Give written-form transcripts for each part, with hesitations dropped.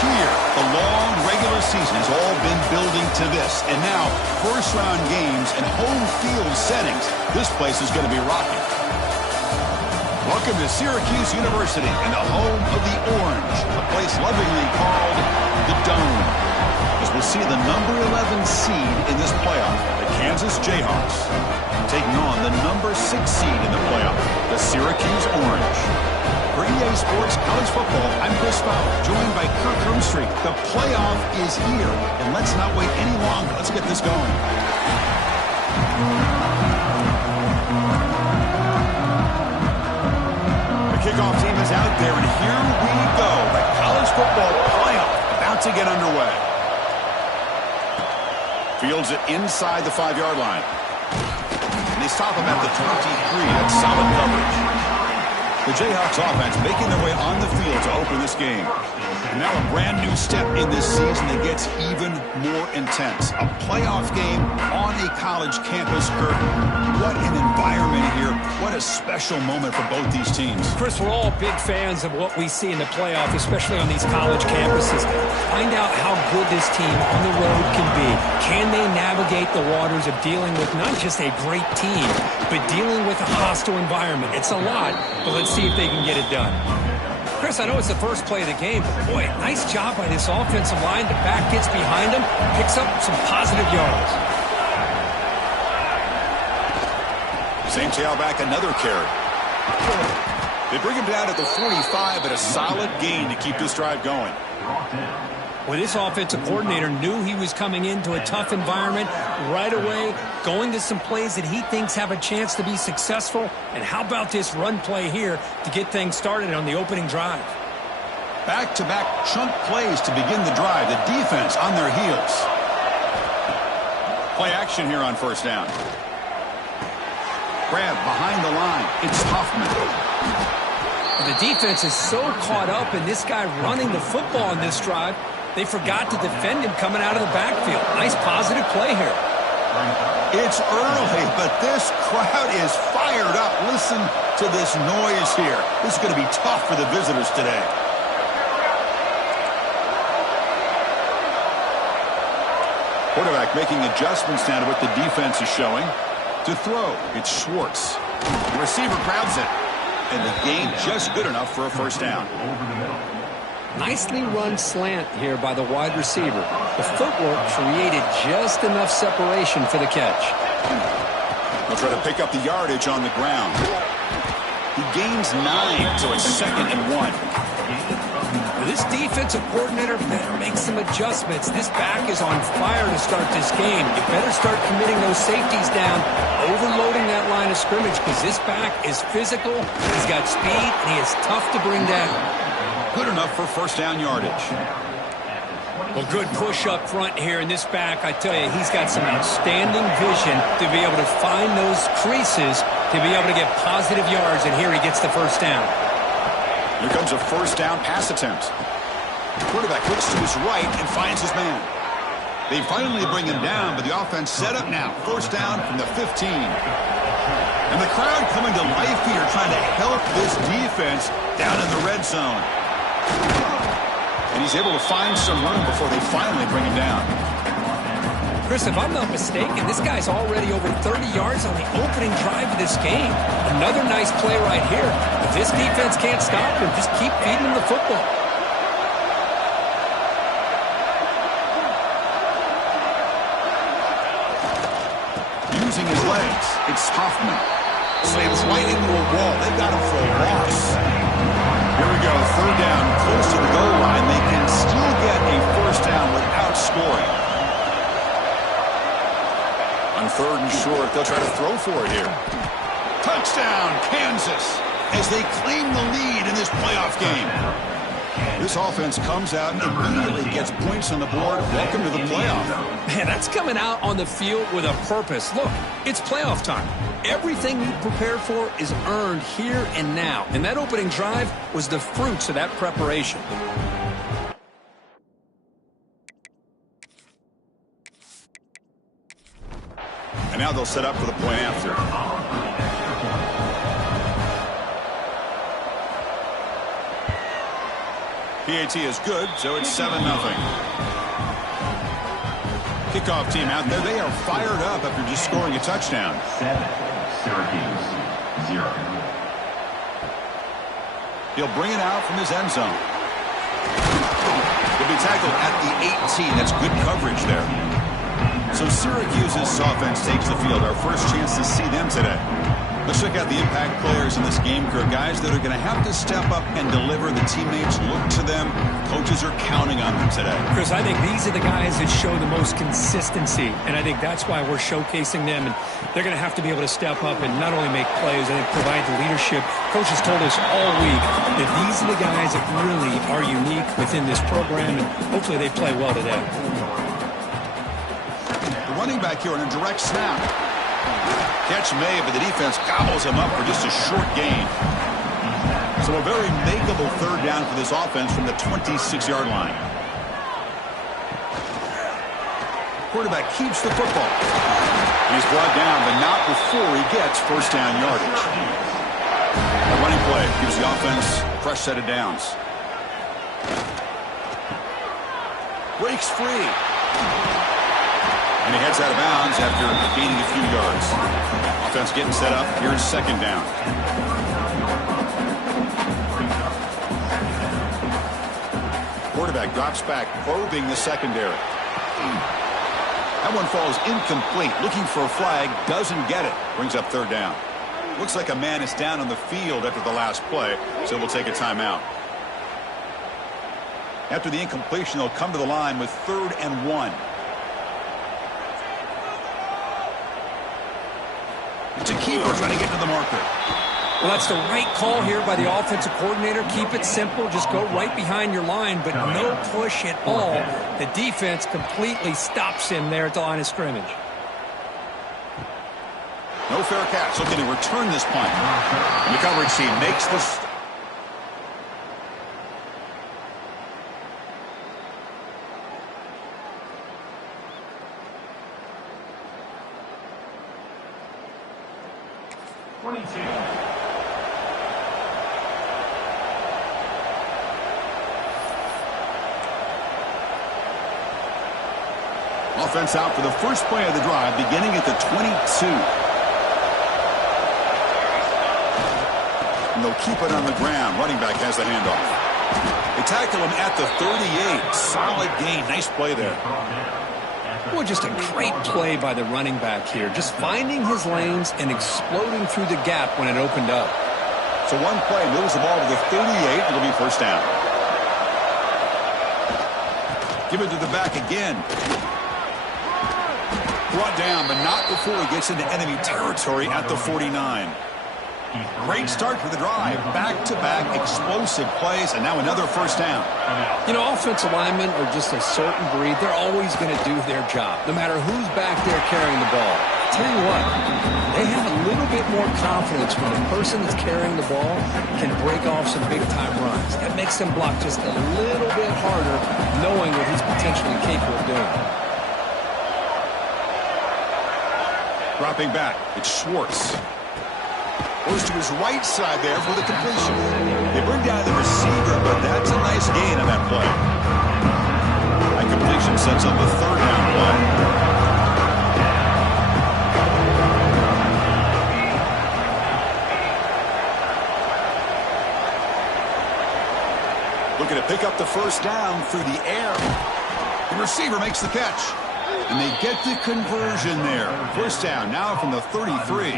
here. The long regular season has all been building to this. And now, first-round games and home field settings. This place is going to be rocking. Welcome to Syracuse University and the home of the Orange, a place lovingly called the Dome. As we'll see the number 11 seed in this playoff, the Kansas Jayhawks, taking on the number 6 seed in the playoff, the Syracuse Orange. For EA Sports College Football, I'm Chris Ballew, joined by Kirk Hermstreet. The playoff is here, and let's not wait any longer. Let's get this going. The kickoff team is out there, and here we go. The college football playoff about to get underway. Fields it inside the 5-yard line. And they stop him at the 23. That's solid coverage. The Jayhawks offense making their way on the field to open this game. And now a brand new step in this season that gets even more intense. A playoff game on a college campus, Kirk. What an environment here. What a special moment for both these teams. Chris, we're all big fans of what we see in the playoff, especially on these college campuses. Find out how good this team on the road can be. Can they navigate the waters of dealing with not just a great team, but dealing with a hostile environment? It's a lot, but let's see if they can get it done. Chris, I know it's the first play of the game, but boy, nice job by this offensive line. The back gets behind him, picks up some positive yards. Same tailback, another carry. They bring him down at the 45, but a solid gain to keep this drive going. Well, this offensive coordinator knew he was coming into a tough environment right away, going to some plays that he thinks have a chance to be successful. And how about this run play here to get things started on the opening drive? Back-to-back chunk plays to begin the drive. The defense on their heels. Play action here on first down. Grab behind the line. It's Hoffman. The defense is so caught up in this guy running the football on this drive, they forgot to defend him coming out of the backfield. Nice positive play here. It's early, but this crowd is fired up. Listen to this noise here. This is going to be tough for the visitors today. Quarterback making adjustments now to what the defense is showing. To throw, it's Schwartz. The receiver grabs it. And the gain just good enough for a first down. Nicely run slant here by the wide receiver. The footwork created just enough separation for the catch. He'll try to pick up the yardage on the ground. He gains 9, so it's 2nd and 1. This defensive coordinator better make some adjustments. This back is on fire to start this game. You better start committing those safeties down, overloading that line of scrimmage, because this back is physical, he's got speed, and he is tough to bring down. Good enough for first down yardage. Well, good push up front here in this back. I tell you, he's got some outstanding vision to be able to find those creases, to be able to get positive yards, and here he gets the first down. Here comes a first down pass attempt. The quarterback looks to his right and finds his man. They finally bring him down, but the offense set up now. First down from the 15. And the crowd coming to life here, trying to help this defense down in the red zone. And he's able to find some room before they finally bring him down. Chris, if I'm not mistaken, this guy's already over 30 yards on the opening drive of this game. Another nice play right here. If this defense can't stop him, just keep feeding him the football. Using his legs, it's Hoffman. Slams right into a wall. They've got him for a loss. Here we go, third down, close to the goal line. They can still get a first down without scoring. On 3rd and short, they'll try to throw for it here. Touchdown, Kansas, as they claim the lead in this playoff game. This offense comes out and immediately gets points on the board. Welcome to the playoff. Man, that's coming out on the field with a purpose. Look, it's playoff time. Everything you prepared for is earned here and now. And that opening drive was the fruits of that preparation. And now they'll set up for the point after. PAT is good, so it's 7-0. Kickoff team out there. They are fired up after just scoring a touchdown. 7, Syracuse 0. He'll bring it out from his end zone. He'll be tackled at the 18. That's good coverage there. So Syracuse's offense takes the field. Our first chance to see them today. Let's check out the impact players in this game, crew. Guys that are going to have to step up and deliver. The teammates look to them. Coaches are counting on them today. Chris, I think these are the guys that show the most consistency, and I think that's why we're showcasing them. And they're going to have to be able to step up and not only make plays, I think provide the leadership. Coach has told us all week that these are the guys that really are unique within this program, and hopefully they play well today. The running back here on a direct snap. Catch made, but the defense gobbles him up for just a short gain. So a very makeable third down for this offense from the 26-yard line. Quarterback keeps the football. And he's brought down, but not before he gets first down yardage. A running play gives the offense a fresh set of downs. Breaks free. And he heads out of bounds after gaining a few yards. Offense getting set up. Here's second down. Quarterback drops back, probing the secondary. That one falls incomplete. Looking for a flag, doesn't get it. Brings up third down. Looks like a man is down on the field after the last play, so we'll take a timeout. After the incompletion, they'll come to the line with 3rd and 1. It's a keeper trying to get to the marker. Well, that's the right call here by the offensive coordinator. Keep it simple. Just go right behind your line, but no push at all. The defense completely stops him there at the line of scrimmage. No fair catch. Looking to return this punt. And the coverage team makes this. Offense out for the first play of the drive, beginning at the 22. And they'll keep it on the ground. Running back has the handoff. They tackle him at the 38. Solid gain. Nice play there. Well, just a great play by the running back here. Just finding his lanes and exploding through the gap when it opened up. So one play moves the ball to the 38. It'll be first down. Give it to the back again. Brought down, but not before he gets into enemy territory at the 49. Great start for the drive. Back-to-back explosive plays, and now another first down. You know, offensive linemen are just a certain breed. They're always going to do their job, no matter who's back there carrying the ball. Tell you what, they have a little bit more confidence when the person that's carrying the ball can break off some big-time runs. That makes them block just a little bit harder, knowing what he's potentially capable of doing. Dropping back, it's Schwartz. Goes to his right side there for the completion. They bring down the receiver, but that's a nice gain on that play. That completion sets up a third down play. Looking to pick up the first down through the air. The receiver makes the catch. And they get the conversion there. First down now from the 33.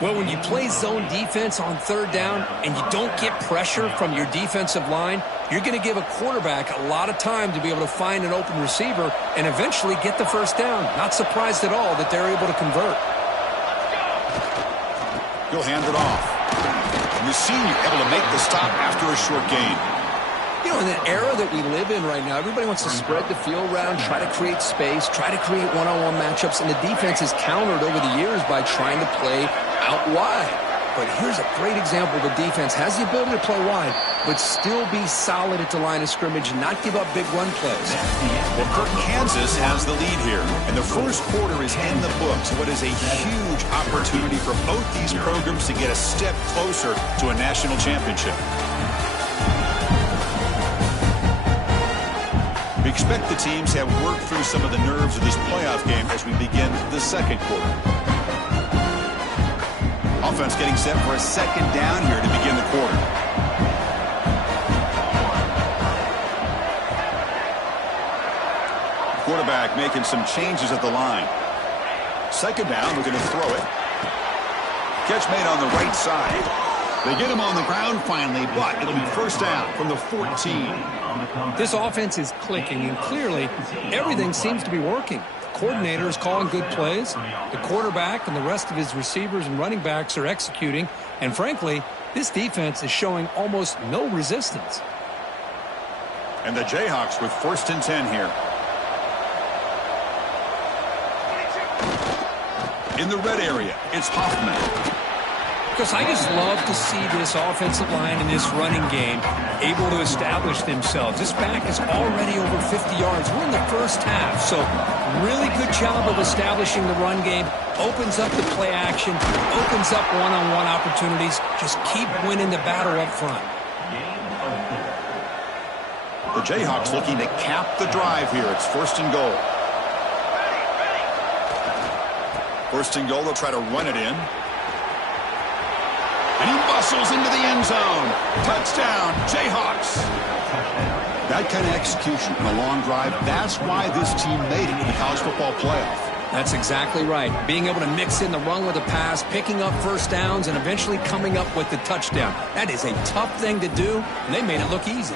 Well, when you play zone defense on third down and you don't get pressure from your defensive line, you're going to give a quarterback a lot of time to be able to find an open receiver and eventually get the first down. Not surprised at all that they're able to convert. He'll hand it off. And the senior able to make the stop after a short gain. You know, in the era that we live in right now, everybody wants to spread the field around, try to create space, try to create one-on-one matchups, and the defense is countered over the years by trying to play out wide. But here's a great example. The defense has the ability to play wide, but still be solid at the line of scrimmage and not give up big run plays. Well, Kansas has the lead here, and the first quarter is in the books. What is a huge opportunity for both these programs to get a step closer to a national championship. expect the teams have worked through some of the nerves of this playoff game as we begin the second quarter. Offense getting set for a second down here to begin the quarter. Quarterback making some changes at the line. Second down, we're going to throw it. Catch made on the right side. They get him on the ground finally, but it'll be first down from the 14. This offense is clicking, and clearly everything seems to be working. The coordinator is calling good plays. The quarterback and the rest of his receivers and running backs are executing. And frankly, this defense is showing almost no resistance. And the Jayhawks with first and 10 here. In the red area, it's Hoffman. Because I just love to see this offensive line and this running game able to establish themselves. This back is already over 50 yards. We're in the first half, so really good job of establishing the run game. Opens up the play action, opens up one-on-one opportunities. Just keep winning the battle up front. The Jayhawks looking to cap the drive here. It's first and goal. First and goal, they'll try to run it in. And he bustles into the end zone. Touchdown, Jayhawks. That kind of execution on a long drive, that's why this team made it in the college football playoff. That's exactly right. Being able to mix in the run with the pass, picking up first downs, and eventually coming up with the touchdown. That is a tough thing to do, and they made it look easy.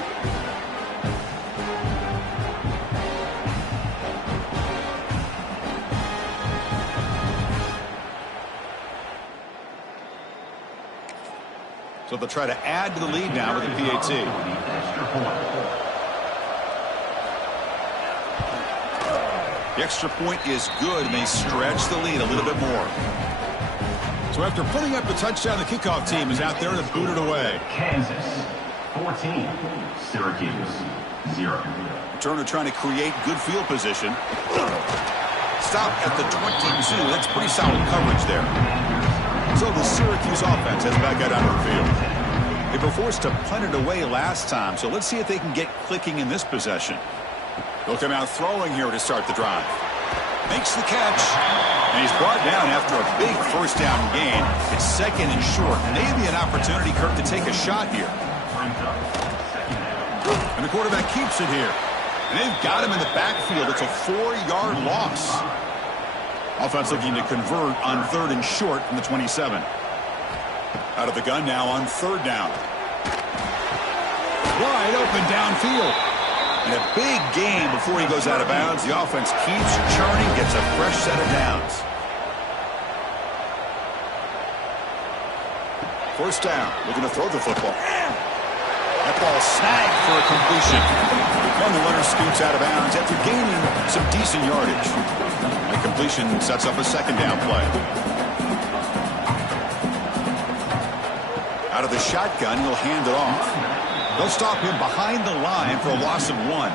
So they'll try to add to the lead now with the PAT. The extra point is good, and they stretch the lead a little bit more. So after putting up the touchdown, the kickoff team is out there to boot it away. Kansas 14, Syracuse 0. Turner trying to create good field position. Stop at the 22. That's pretty solid coverage there. So the Syracuse offense has back out onto the field. They were forced to punt it away last time, so let's see if they can get clicking in this possession. They'll come out throwing here to start the drive. Makes the catch, and he's brought down after a big first down gain. It's second and short. Maybe an opportunity, Kirk, to take a shot here. And the quarterback keeps it here. And they've got him in the backfield. It's a 4-yard loss. Offense looking to convert on third and short from the 27. Out of the gun now on third down. Wide open downfield. And a big gain before he goes out of bounds. The offense keeps churning, gets a fresh set of downs. First down, looking to throw the football. That ball snagged for a completion. And the runner scoots out of bounds after gaining some decent yardage. The completion sets up a second down play. Out of the shotgun, he'll hand it off. They'll stop him behind the line for a loss of 1.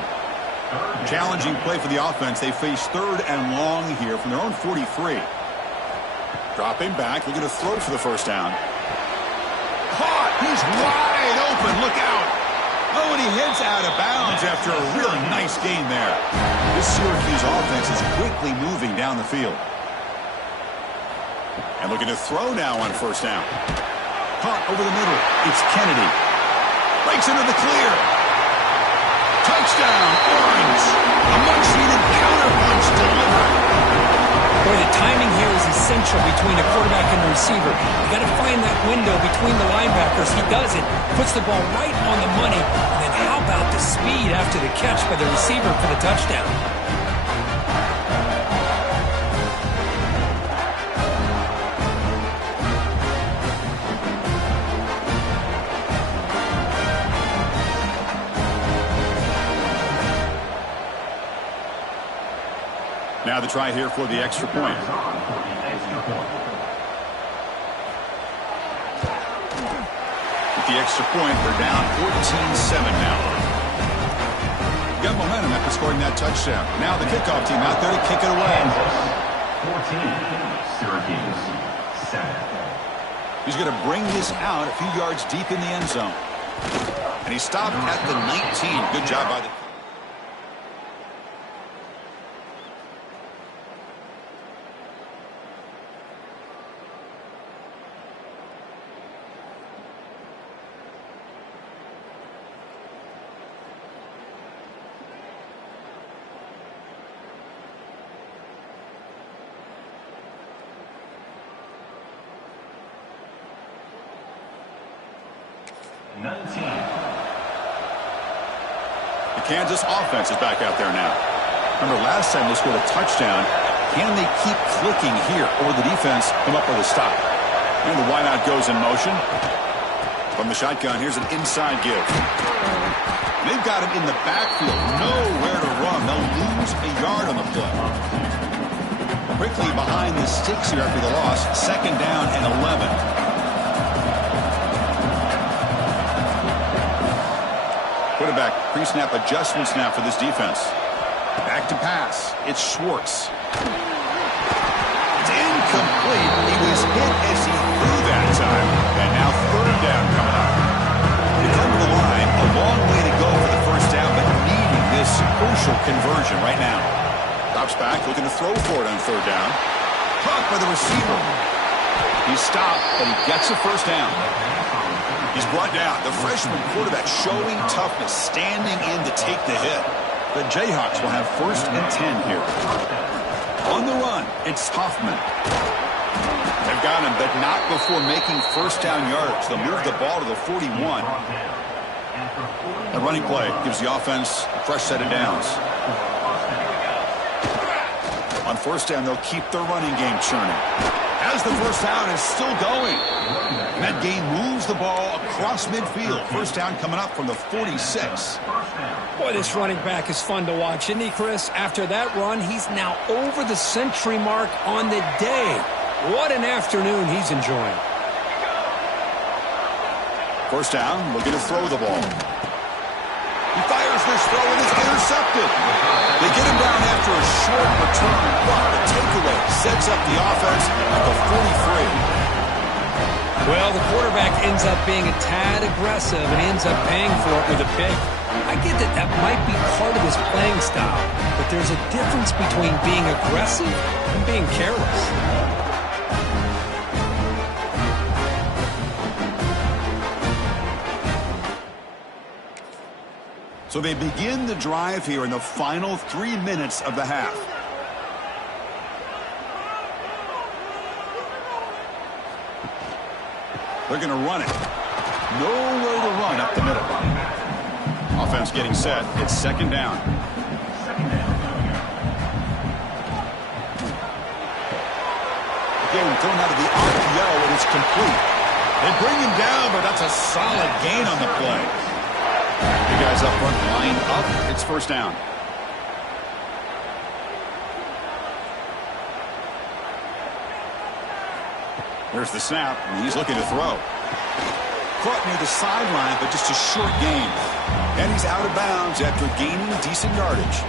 Challenging play for the offense. They face third and long here from their own 43. Dropping back, looking to throw for the first down. Caught! He's wide open. Look out! Oh, and he heads out of bounds after a really nice gain there. This Syracuse offense is quickly moving down the field. And looking to throw now on first down. Punt over the middle. It's Kennedy. Breaks into the clear. Touchdown, Orange. A much-needed counter-punch delivered. Boy, the timing here is essential between the quarterback and the receiver. You got to find that window between the linebackers. He does it. Puts the ball right on the money. And then how about the speed after the catch by the receiver for the touchdown? Now the try here for the extra point. With the extra point, they're down 14-7 now. Got momentum after scoring that touchdown. Now the kickoff team out there to kick it away. 14, Syracuse 7. He's going to bring this out a few yards deep in the end zone. And he stopped at the 19. Good job by the... 19. The Kansas offense is back out there now. Remember, last time they scored a touchdown. Can they keep clicking here, or will the defense come up with a stop? And the wideout goes in motion. From the shotgun, here's an inside give. They've got him in the backfield. Nowhere to run. They'll lose a yard on the play. Quickly behind the sticks here after the loss. 2nd down and 11. Quarterback pre-snap adjustments now for this defense. Back to pass. It's Schwartz. It's incomplete. He was hit as he threw that time. And now 3rd down coming up. They come to the line. A long way to go for the first down, but needing this crucial conversion right now. Drops back, looking to throw for it on 3rd down. Caught by the receiver. He's stopped, but he gets a first down. He's brought down. The freshman quarterback showing toughness, standing in to take the hit. The Jayhawks will have 1st and 10 here. On the run, it's Hoffman. They've got him, but not before making first down yards. They'll move the ball to the 41. The running play gives the offense a fresh set of downs. On 1st down, they'll keep their running game churning. As the first down is still going. And that game moves the ball across midfield. First down coming up from the 46. Boy, this running back is fun to watch, isn't he, Chris? After that run, he's now over the century mark on the day. What an afternoon he's enjoying. First down, looking to throw the ball. He fires this throw and is intercepted. They get him down after a short return. But the takeaway sets up the offense at the 43. Well, the quarterback ends up being a tad aggressive and ends up paying for it with a pick. I get that that might be part of his playing style, but there's a difference between being aggressive and being careless. So they begin the drive here in the final 3 minutes of the half. They're going to run it. Nowhere to run up the middle. Offense getting set. It's 2nd down. Again, thrown out of the RPO, and it's complete. They bring him down, but that's a solid gain on the play. The guys up front line up. It's 1st down. There's the snap, and he's looking to throw. Caught near the sideline, but just a short gain. And he's out of bounds after gaining decent yardage.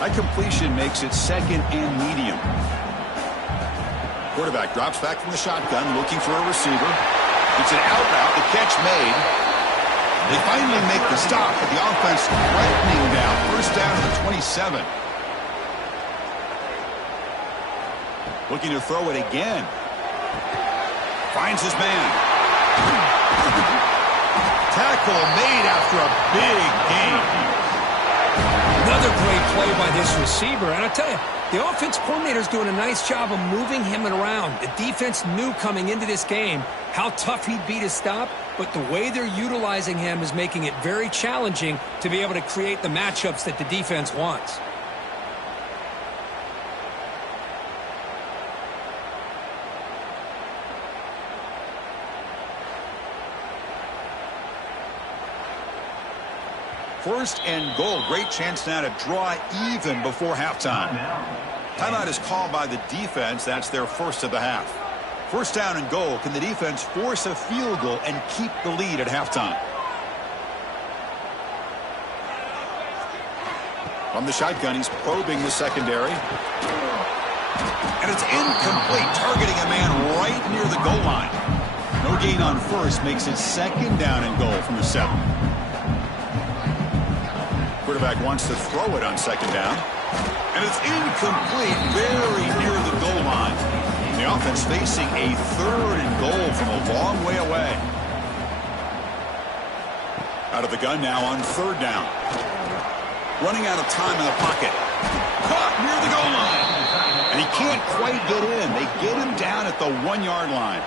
That completion makes it 2nd and medium. Quarterback drops back from the shotgun, looking for a receiver. It's an out route. The catch made. They finally make the stop, but the offense threatening down. First down to the 27. Looking to throw it again. Finds his man. Tackle made after a big gain. Another great play by this receiver. And I tell you, the offense coordinator's doing a nice job of moving him around. The defense knew coming into this game how tough he'd be to stop, but the way they're utilizing him is making it very challenging to be able to create the matchups that the defense wants. First and goal. Great chance now to draw even before halftime. Timeout is called by the defense. That's their first of the half. First down and goal. Can the defense force a field goal and keep the lead at halftime? From the shotgun, he's probing the secondary. And it's incomplete, targeting a man right near the goal line. No gain on first makes it 2nd down and goal from the 7. Quarterback wants to throw it on 2nd down. And it's incomplete, very near the goal line. The offense facing a 3rd and goal from a long way away. Out of the gun now on 3rd down. Running out of time in the pocket. Caught near the goal line. And he can't quite get in. They get him down at the 1-yard line.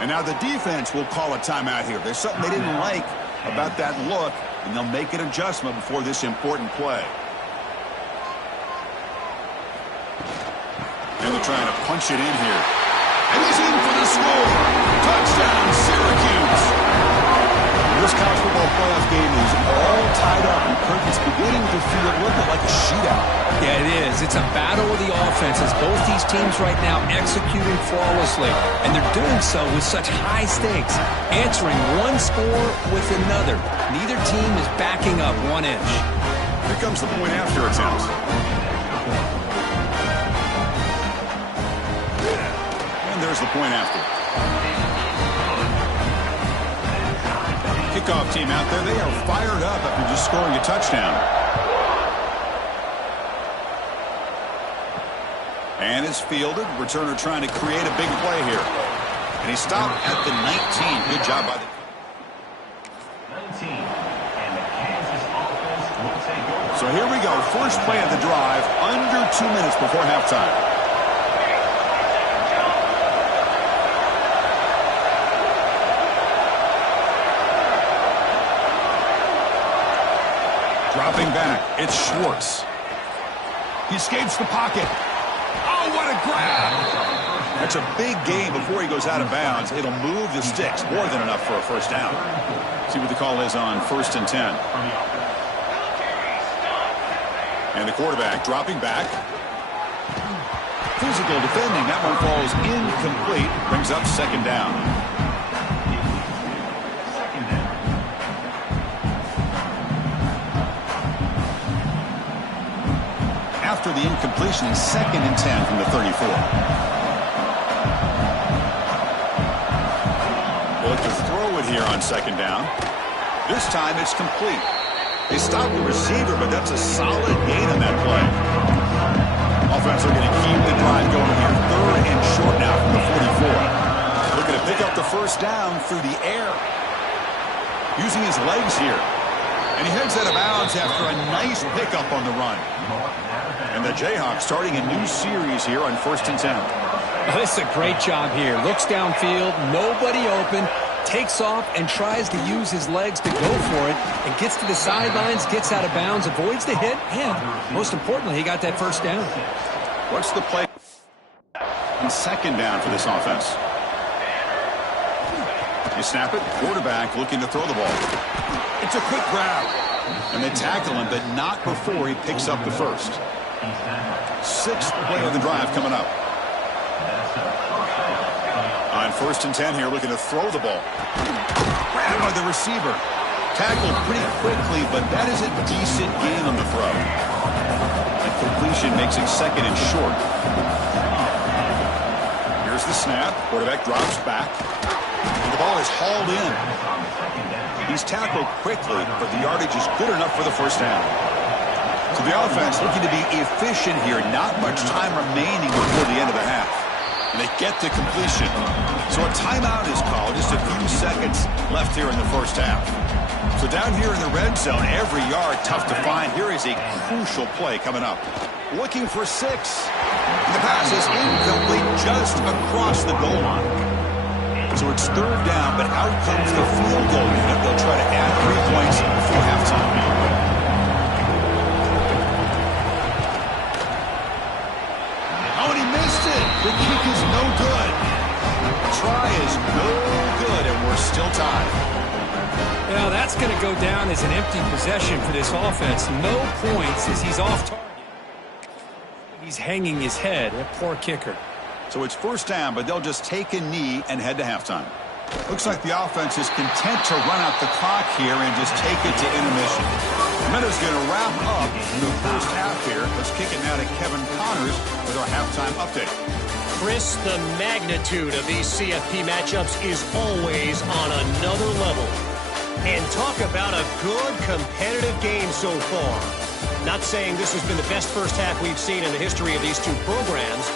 And now the defense will call a timeout here. There's something they didn't like about that look, and they'll make an adjustment before this important play. And they're trying to punch it in here. And he's in for the score. Touchdown, Syracuse. This college football playoff game is all tied up, and Kirk, it's beginning to feel a little bit like a shootout. Yeah, it is. It's a battle of the offenses. Both these teams right now executing flawlessly, and they're doing so with such high stakes, answering one score with another. Neither team is backing up 1 inch. Here comes the point after attempt. And there's the point after. Kickoff team out there, they are fired up after just scoring a touchdown. And it's fielded. Returner trying to create a big play here. And he stopped at the 19. Good job by the 19. And the Kansas offense will take over. So here we go. First play of the drive, under 2 minutes before halftime. Dropping back, it's Schwartz. He escapes the pocket. Oh, what a grab! That's a big gain before he goes out of bounds. It'll move the sticks, more than enough for a first down. See what the call is on 1st and 10. And the quarterback dropping back. Physical defending. That one falls incomplete. Brings up 2nd down. After the incompletion, is 2nd and 10 from the 34. They'll look to throw it here on 2nd down. This time it's complete. They stop the receiver, but that's a solid gain on that play. Offense are going to keep the drive going here. 3rd and short now from the 44. Looking to pick up the first down through the air. Using his legs here. And he heads out of bounds after a nice pickup on the run. And the Jayhawks starting a new series here on 1st and 10. Oh, this is a great job here. Looks downfield, nobody open, takes off and tries to use his legs to go for it, and gets to the sidelines, gets out of bounds, avoids the hit, and most importantly, he got that first down. What's the play? And 2nd down for this offense. They snap it. Quarterback looking to throw the ball. It's a quick grab. And they tackle him, but not before he picks up the first. 6th play of the drive coming up. On 1st and 10 here, looking to throw the ball. Grabbed by the receiver. Tackled pretty quickly, but that is a decent gain on the throw. And completion makes it 2nd and short. Here's the snap. Quarterback drops back. And the ball is hauled in. He's tackled quickly, but the yardage is good enough for the first down. So the offense looking to be efficient here. Not much time remaining before the end of the half. And they get to completion. So a timeout is called. Just a few seconds left here in the first half. So down here in the red zone, every yard tough to find. Here is a crucial play coming up. Looking for 6. And the pass is incomplete just across the goal line. So it's 3rd down, but out comes the field goal unit. They'll try to add 3 points before halftime. Oh, and he missed it. The kick is no good. Try is no good, and we're still tied. Well, that's going to go down as an empty possession for this offense. No points as he's off target. He's hanging his head. A poor kicker. So it's 1st down, but they'll just take a knee and head to halftime. Looks like the offense is content to run out the clock here and just take it to intermission. Minuta's going to wrap up the first half here. Let's kick it now to Kevin Connors with our halftime update. Chris, the magnitude of these CFP matchups is always on another level. And talk about a good competitive game so far. Not saying this has been the best first half we've seen in the history of these two programs,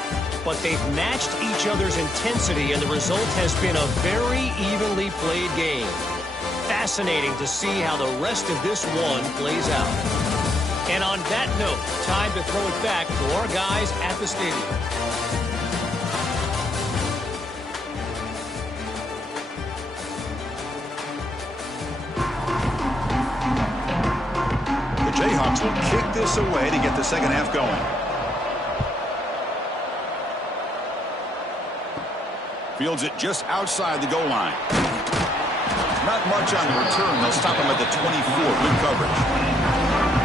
but they've matched each other's intensity, and the result has been a very evenly played game. Fascinating to see how the rest of this one plays out. And on that note, time to throw it back to our guys at the stadium. Jayhawks will kick this away to get the second half going. Fields it just outside the goal line. Not much on the return. They'll stop him at the 24. Good coverage.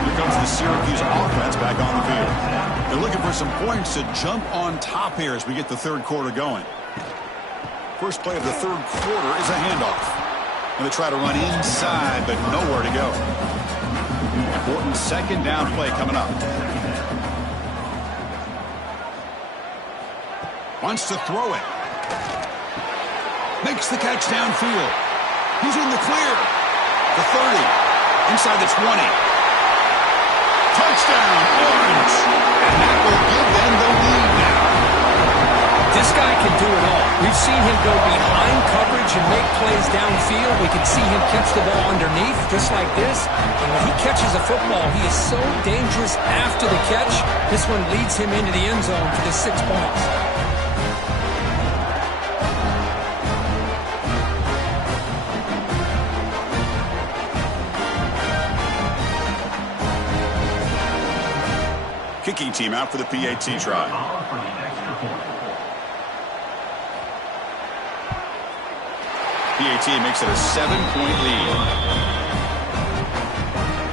Here comes the Syracuse offense back on the field. They're looking for some points to jump on top here as we get the third quarter going. First play of the third quarter is a handoff. Going to try to run inside, but nowhere to go. Important second down play coming up. Wants to throw it. Makes the catch downfield. He's in the clear. The 30. Inside the 20. Touchdown, Orange. And that will give them the lead now. This guy can do it all. We've seen him go behind coverage and make plays downfield. We can see him catch the ball underneath just like this. And when he catches a football, he is so dangerous after the catch. This one leads him into the end zone for the 6 points. Kicking team out for the PAT try. PAT makes it a 7-point lead.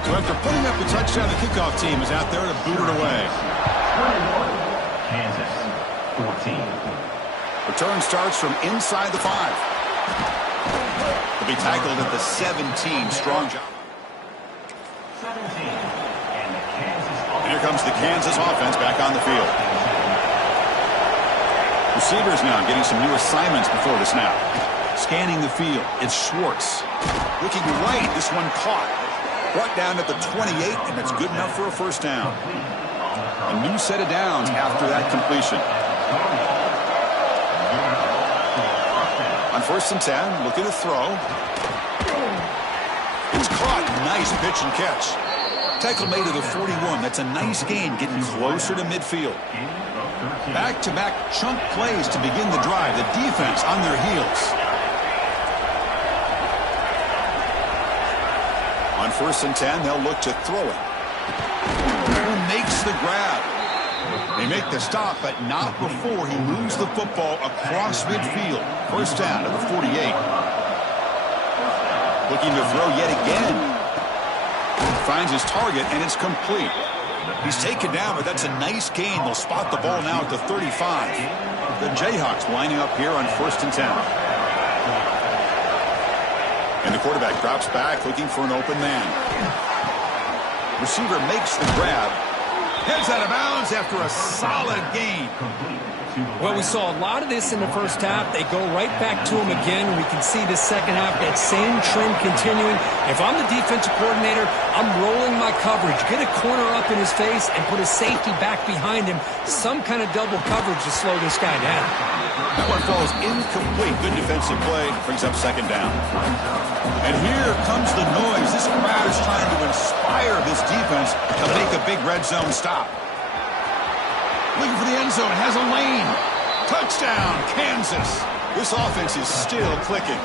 So after putting up a touchdown, the kickoff team is out there to boot it away. Kansas 14. Return starts from inside the 5. He'll be tackled at the 17. Strong job. 17. And here comes the Kansas offense back on the field. Receivers now getting some new assignments before the snap. Scanning the field. It's Schwartz. Looking right. This one caught. Brought down at the 28, and it's good enough for a first down. A new set of downs after that completion. On 1st and 10, looking to throw. It's caught. Nice pitch and catch. Tackle made to the 41. That's a nice gain, getting closer to midfield. Back-to-back chunk plays to begin the drive. The defense on their heels. On 1st and 10, they'll look to throw it. Who makes the grab? They make the stop, but not before he moves the football across midfield. First down to the 48. Looking to throw yet again. Finds his target, and it's complete. He's taken down, but that's a nice gain. They'll spot the ball now at the 35. The Jayhawks lining up here on 1st and 10. And the quarterback drops back, looking for an open man. Receiver makes the grab. Heads out of bounds after a solid gain. Well, we saw a lot of this in the first half. They go right back to him again. We can see the second half, that same trend continuing. If I'm the defensive coordinator, I'm rolling my coverage. Get a corner up in his face and put a safety back behind him. Some kind of double coverage to slow this guy down. That one falls incomplete. Good defensive play. Brings up second down. And here comes the noise. This crowd is trying to inspire this defense to make a big red zone stop. Looking for the end zone. Has a lane. Touchdown, Kansas. This offense is still clicking.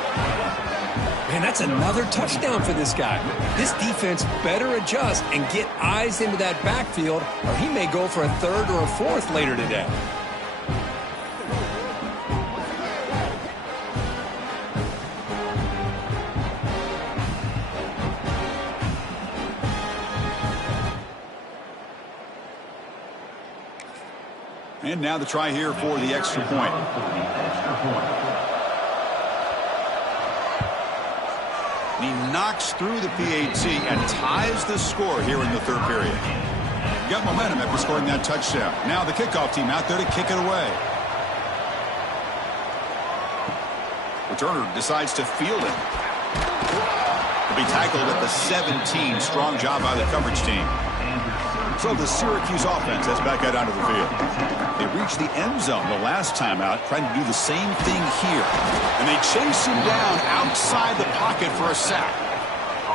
Man, that's another touchdown for this guy. This defense better adjust and get eyes into that backfield, or he may go for a third or a fourth later today. And now the try here for the extra point. And he knocks through the PAT and ties the score here in the third period. Got momentum after scoring that touchdown. Now the kickoff team out there to kick it away. Returner decides to field it. He'll be tackled at the 17. Strong job by the coverage team. So the Syracuse offense heads back out onto the field. They reached the end zone the last time out, trying to do the same thing here. And they chase him down outside the pocket for a sack.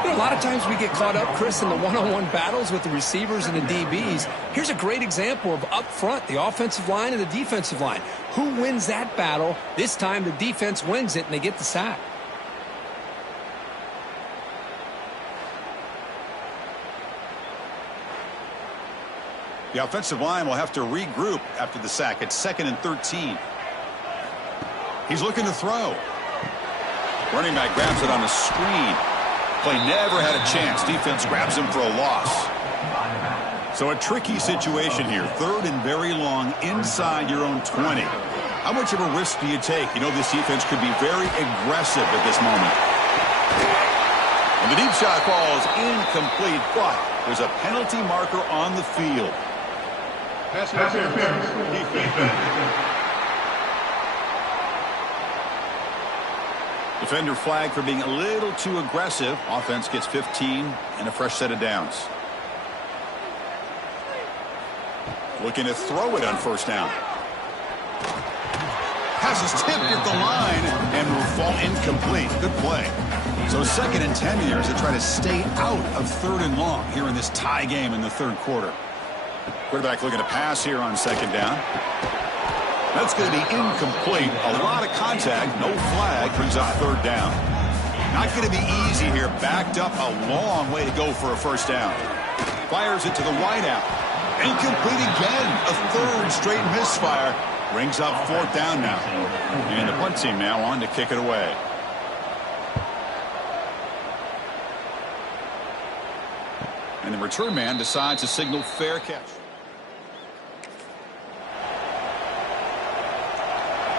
You know, a lot of times we get caught up, Chris, in the one-on-one battles with the receivers and the DBs. Here's a great example of up front, the offensive line and the defensive line. Who wins that battle? This time the defense wins it, and they get the sack. The offensive line will have to regroup after the sack. It's 2nd and 13. He's looking to throw. Running back grabs it on a screen. Play never had a chance. Defense grabs him for a loss. So a tricky situation here. 3rd and very long inside your own 20. How much of a risk do you take? You know this defense could be very aggressive at this moment. And the deep shot falls incomplete, but there's a penalty marker on the field. Pass defense. Defender flag for being a little too aggressive. Offense gets 15 and a fresh set of downs. Looking to throw it on 1st down. Pass is tipped at the line and will fall incomplete. Good play. So 2nd and 10 here as they try to stay out of 3rd and long here in this tie game in the 3rd quarter. Quarterback looking to pass here on 2nd down. That's going to be incomplete. A lot of contact. No flag. Brings up 3rd down. Not going to be easy here. Backed up a long way to go for a 1st down. Fires it to the wideout. Incomplete again. A 3rd straight misfire. Brings up 4th down now. And the punt team now on to kick it away. And the return man decides to signal fair catch.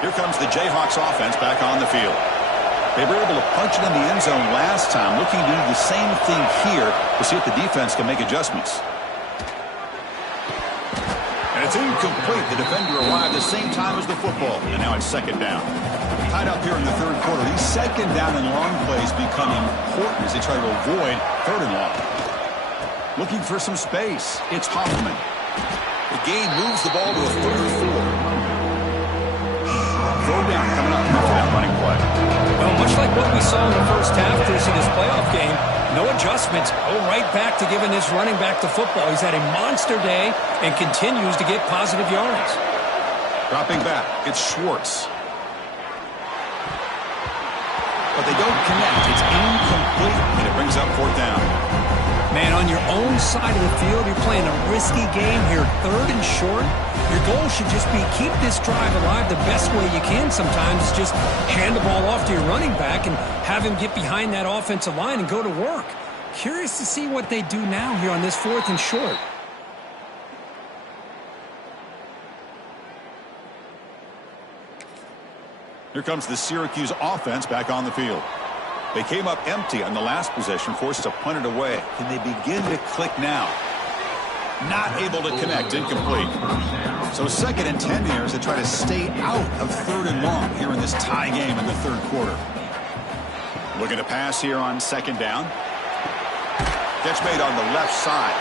Here comes the Jayhawks offense back on the field. They were able to punch it in the end zone last time, looking to do the same thing here to see if the defense can make adjustments. And it's incomplete. The defender arrived the same time as the football, and now it's 2nd down. Tied up here in the 3rd quarter. These 2nd down and long plays become important as they try to avoid 3rd and long. Looking for some space. It's Hoffman. The gain moves the ball to a 3rd and 4. Throw down coming up for that running play. Well, much like what we saw in the 1st half this in this playoff game, no adjustments. Go right back to giving this running back the football. He's had a monster day and continues to get positive yards. Dropping back, it's Schwartz. But they don't connect. It's incomplete, and it brings up 4th down. Man, on your own side of the field, you're playing a risky game here. 3rd and short. Your goal should just be keep this drive alive the best way you can sometimes. Is just hand the ball off to your running back and have him get behind that offensive line and go to work. Curious to see what they do now here on this 4th and short. Here comes the Syracuse offense back on the field. They came up empty on the last possession, forced to punt it away. Can they begin to click now? Not able to connect, incomplete. So 2nd and 10 here as they try to stay out of 3rd and long here in this tie game in the 3rd quarter. Looking to pass here on 2nd down. Catch made on the left side.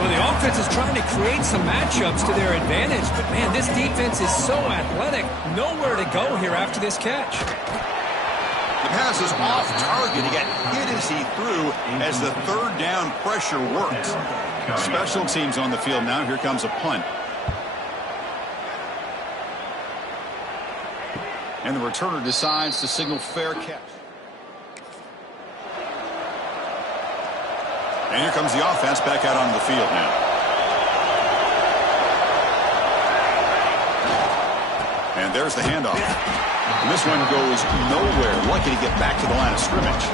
Well, the offense is trying to create some matchups to their advantage, but man, this defense is so athletic. Nowhere to go here after this catch. The pass is off target. He got hit as he threw as the 3rd down pressure worked. Special teams on the field now. Here comes a punt. And the returner decides to signal fair catch. And here comes the offense back out on the field now. And there's the handoff. And this one goes nowhere. Lucky to get back to the line of scrimmage.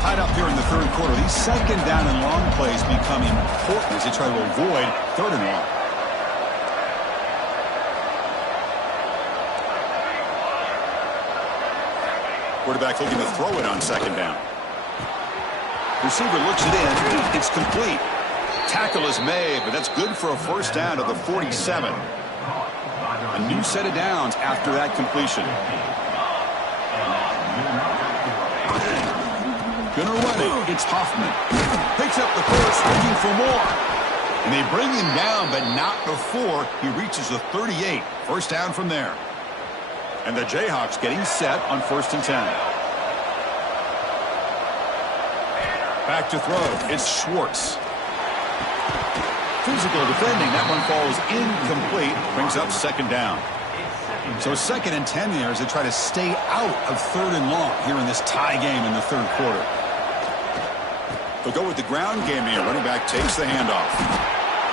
Tied up here in the 3rd quarter. These 2nd down and long plays become important as they try to avoid 3rd and long. Quarterback looking to throw it on 2nd down. Receiver looks it in. It's complete. Tackle is made, but that's good for a 1st down to the 47. A new set of downs after that completion. Gonna run it. It's Hoffman. Picks up the first, looking for more. And they bring him down, but not before he reaches the 38. 1st down from there. And the Jayhawks getting set on 1st and 10. Back to throw. It's Schwartz. Physical defending. That one falls incomplete. Brings up 2nd down. So 2nd and 10 here as they try to stay out of 3rd and long here in this tie game in the 3rd quarter. They'll go with the ground game here. Running back takes the handoff.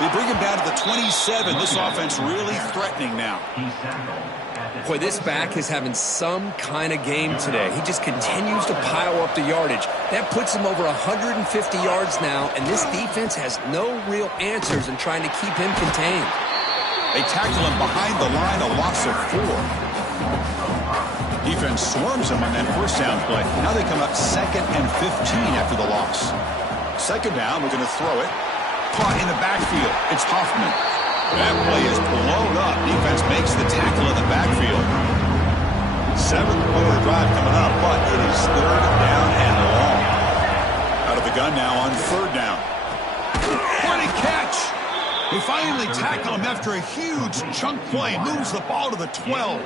They bring him down to the 27. This offense really threatening now. Boy, this back is having some kind of game today. He just continues to pile up the yardage. That puts him over 150 yards now, and this defense has no real answers in trying to keep him contained. They tackle him behind the line, a loss of 4. Defense swarms him on that first down play. Now they come up 2nd and 15 after the loss. 2nd down, we're going to throw it. Caught in the backfield. It's Hoffman. That play is blown up. Defense makes the tackle in the backfield. 7th play of the drive coming up, but it is 3rd down and long. Out of the gun now on 3rd down. What a catch! They finally tackle him after a huge chunk play. Moves the ball to the 12.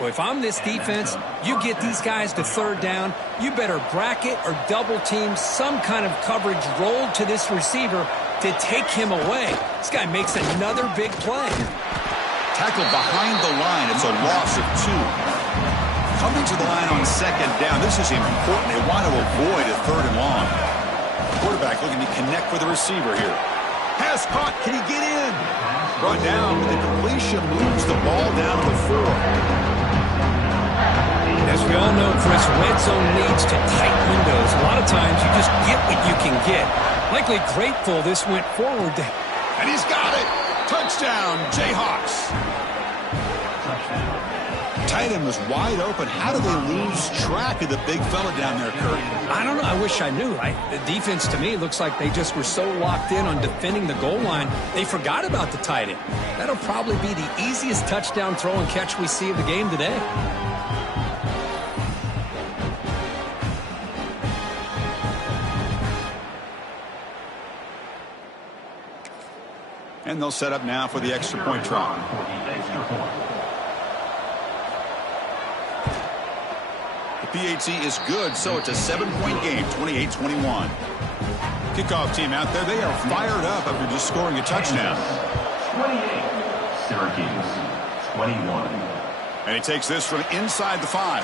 Well, if I'm this defense, you get these guys to 3rd down, you better bracket or double team some kind of coverage rolled to this receiver to take him away. This guy makes another big play. Tackled behind the line. It's a loss of 2. Coming to the line on 2nd down. This is important. They want to avoid a 3rd and long. Quarterback looking to connect with the receiver here. Pass caught. Can he get in? Brought down with the completion. Moves the ball down to the 4. As we all know, Chris, red zone leads to tight windows. A lot of times you just get what you can get. Likely grateful this went forward. And he's got it. Touchdown, Jayhawks. Tight end was wide open. How did they lose track of the big fella down there, Kurt? I don't know. I wish I knew. The defense, to me, looks like they just were so locked in on defending the goal line, they forgot about the tight end. That'll probably be the easiest touchdown throw and catch we see of the game today. And they'll set up now for the extra point try. The PAT is good, so it's a 7-point game, 28-21. Kickoff team out there, they are fired up after just scoring a touchdown. 28, Syracuse, 21. And he takes this from inside the 5.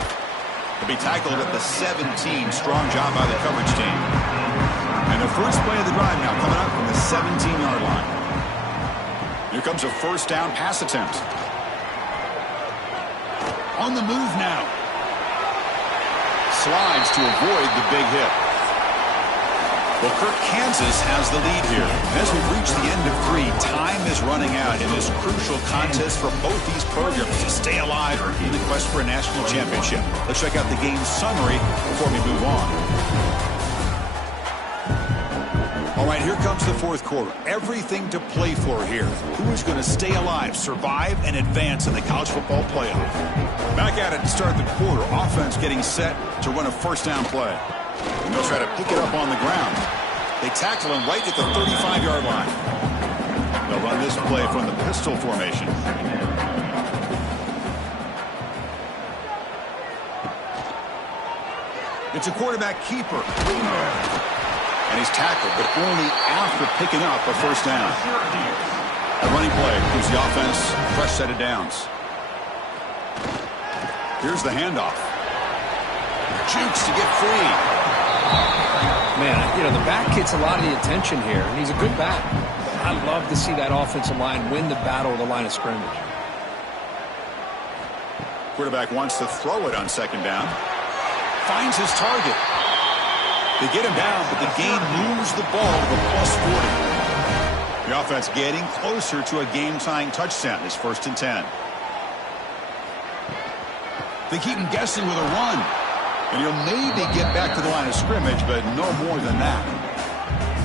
He'll be tackled at the 17. Strong job by the coverage team. And the first play of the drive now coming up from the 17-yard line. Here comes a 1st down pass attempt. On the move now. Slides to avoid the big hit. Well, Kirk, Kansas has the lead here. As we reach the end of 3, time is running out in this crucial contest for both these programs to stay alive in the quest for a national championship. Let's check out the game summary before we move on. All right, here comes the 4th quarter. Everything to play for here. Who is going to stay alive, survive, and advance in the college football playoff? Back at it to start the quarter. Offense getting set to run a 1st down play. And they'll try to pick it up on the ground. They tackle him right at the 35-yard line. They'll run this play from the pistol formation. It's a quarterback keeper. And he's tackled, but only after picking up a 1st down. A running play gives the offense a fresh set of downs. Here's the handoff. Jukes to get free. Man, the back gets a lot of the attention here, and he's a good back. I'd love to see that offensive line win the battle of the line of scrimmage. Quarterback wants to throw it on 2nd down. Finds his target. They get him down, but the gain moves the ball to the +40. The offense getting closer to a game-tying touchdown. It's 1st and 10. They keep him guessing with a run. And he'll maybe get back to the line of scrimmage, but no more than that.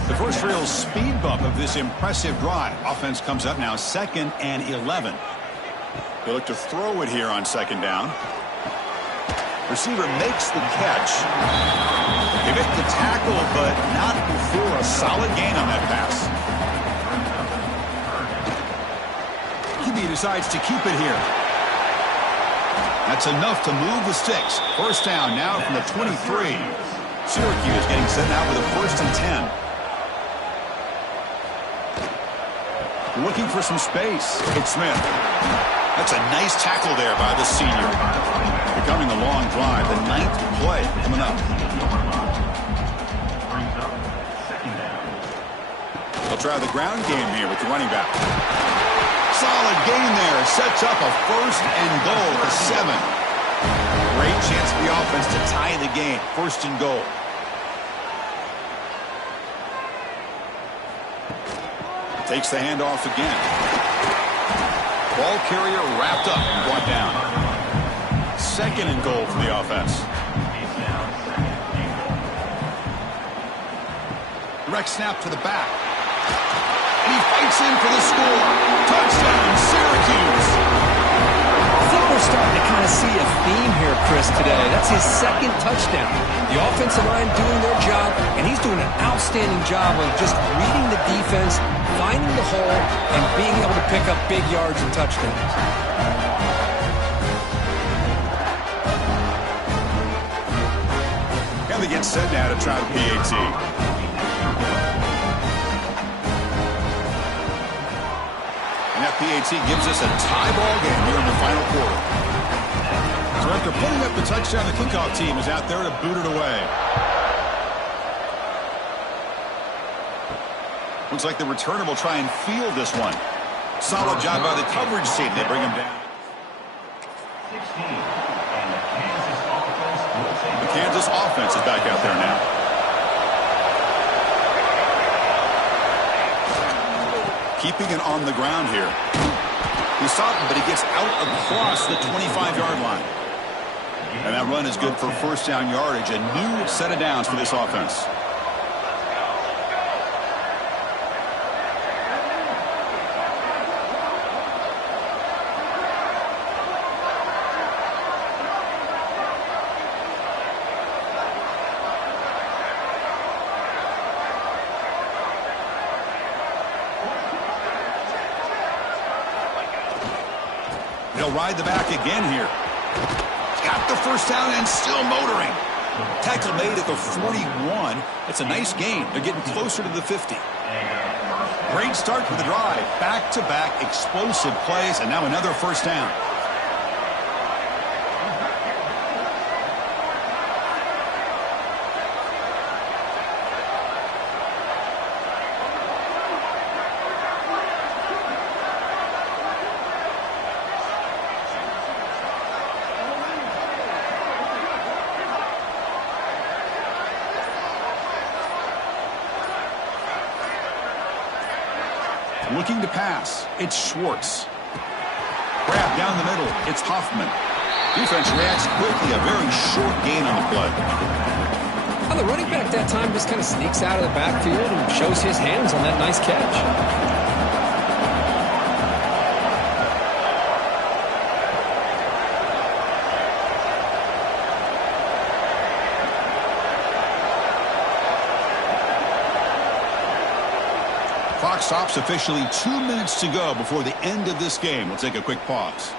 The first real speed bump of this impressive drive. Offense comes up now 2nd and 11. They look to throw it here on 2nd down. Receiver makes the catch. They make the tackle, but not before a solid gain on that pass. QB decides to keep it here. That's enough to move the sticks. 1st down now from the 23. Syracuse getting set out with a 1st and 10. Looking for some space. It's Smith. That's a nice tackle there by the senior. Becoming a long drive. The 9th play coming up. try the ground game here with the running back. Solid gain there. Sets up a 1st and goal at the 7. Great chance for the offense to tie the game. 1st and goal. Takes the handoff again. Ball carrier wrapped up and brought down. 2nd and goal for the offense. Direct snap to the back. And he fights in for the score. Touchdown, Syracuse. I think we're starting to kind of see a theme here, Chris, today. That's his 2nd touchdown. The offensive line doing their job, and he's doing an outstanding job of just reading the defense, finding the hole, and being able to pick up big yards and touchdowns. And they get set now to try the PAT. And that PAT gives us a tie ball game here in the final quarter. So after putting up the touchdown, the kickoff team is out there to boot it away. Looks like the returner will try and field this one. Solid job by the coverage team. They bring him down. 16. And the Kansas offense will take The Kansas offense is back out there now. Keeping it on the ground here. He stopped him, but he gets out across the 25-yard line. And that run is good for 1st down yardage. A new set of downs for this offense. They'll ride the back again here. Got the 1st down and still motoring. Tackle made at the 41. It's a nice gain. They're getting closer to the 50. Great start for the drive. Back-to-back explosive plays, and now another 1st down. Looking to pass. It's Schwartz. Grab down the middle. It's Hoffman. Defense reacts quickly. A very short gain on the play. Well, the running back that time just kind of sneaks out of the backfield and shows his hands on that nice catch. Clock stops officially 2 minutes to go before the end of this game. We'll take a quick pause.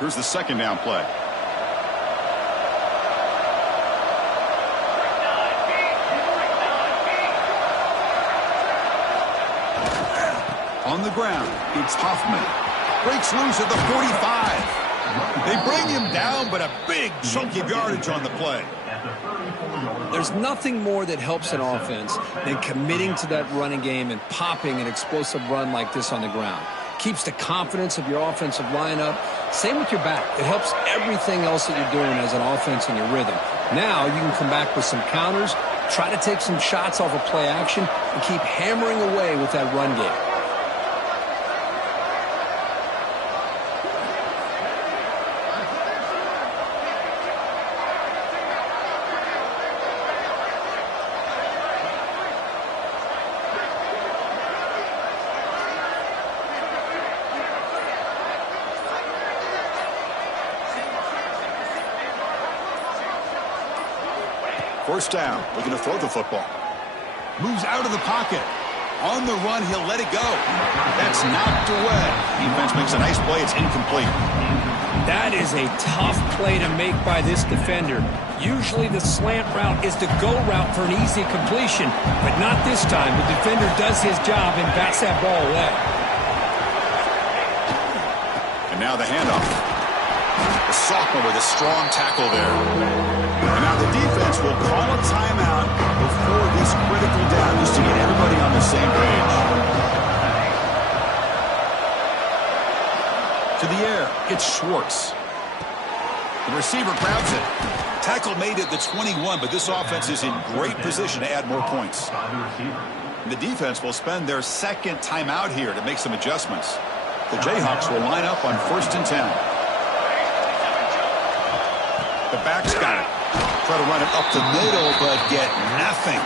Here's the 2nd down play. On the ground, it's Hoffman. Breaks loose at the 45. They bring him down, but a big chunk of yardage on the play. There's nothing more that helps an offense than committing to that running game and popping an explosive run like this on the ground. Keeps the confidence of your offensive lineup. Same with your back. It helps everything else that you're doing as an offense in your rhythm. Now you can come back with some counters, try to take some shots off of play action, and keep hammering away with that run game. First down, looking to throw the football. Moves out of the pocket. On the run, he'll let it go. That's knocked away. Defense makes a nice play. It's incomplete. That is a tough play to make by this defender. Usually the slant route is the go route for an easy completion, but not this time. The defender does his job and bats that ball away. And now the handoff. The sophomore with a strong tackle there. And now Now the defense will call a timeout before this critical down just to get everybody on the same page. To the air, it's Schwartz. The receiver grabs it. Tackle made at the 21, but this offense is in great position to add more points. The defense will spend their second timeout here to make some adjustments. The Jayhawks will line up on 1st and 10. The back's got it. Try to run it up the middle, but get nothing.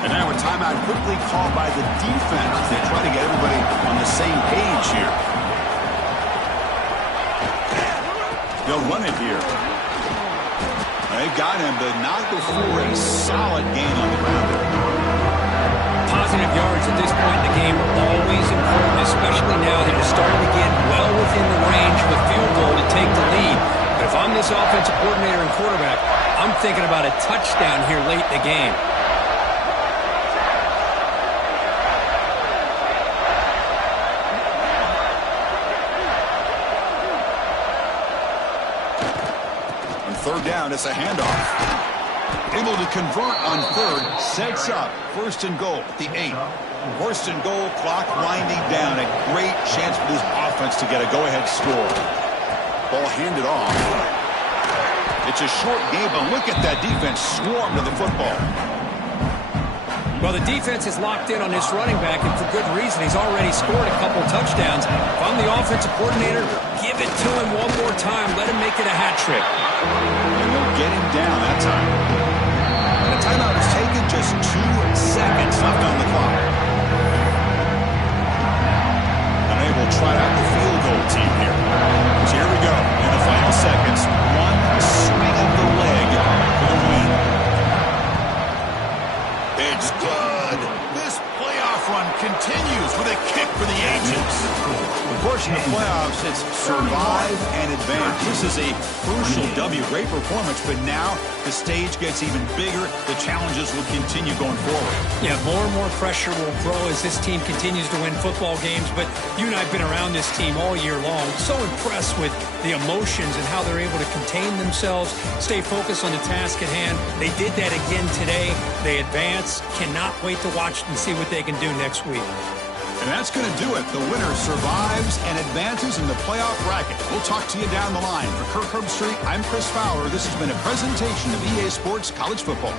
And now a timeout quickly called by the defense as they try to get everybody on the same page here. They'll run it here. They got him, but not before a solid gain on the ground. Positive yards at this point in the game are always important, especially now that you're starting to get well within the range of a field goal to take the lead. But if I'm this offensive coordinator and quarterback, I'm thinking about a touchdown here late in the game. On 3rd down, it's a handoff. Able to convert on 3rd, sets up 1st and goal at the 8. 1st and goal, clock winding down. A great chance for this offense to get a go-ahead score. Ball handed off. It's a short game, but look at that defense swarm to the football. Well, the defense is locked in on this running back, and for good reason. He's already scored a couple touchdowns. If I'm the offensive coordinator, give it to him one more time. Let him make it a hat trick. And they'll get him down that time. And a timeout is taken, just 2 seconds left on the clock. And they will try out the field goal team here. So here we go. In the final seconds, one swing of the leg for the win. It's good. This playoff run continues with a kick for the ages. Of course, in the playoffs, it's survive and advance. This is a crucial W. Great performance, but now the stage gets even bigger. The challenges will continue going forward. Yeah, more and more pressure will grow as this team continues to win football games, but you and I have been around this team all year long. So impressed with the emotions and how they're able to contain themselves, stay focused on the task at hand. They did that again today. They advance. Cannot wait to watch and see what they can do next week. And that's going to do it. The winner survives and advances in the playoff bracket. We'll talk to you down the line. For Kirk Herbstreit, I'm Chris Fowler. This has been a presentation of EA Sports College Football.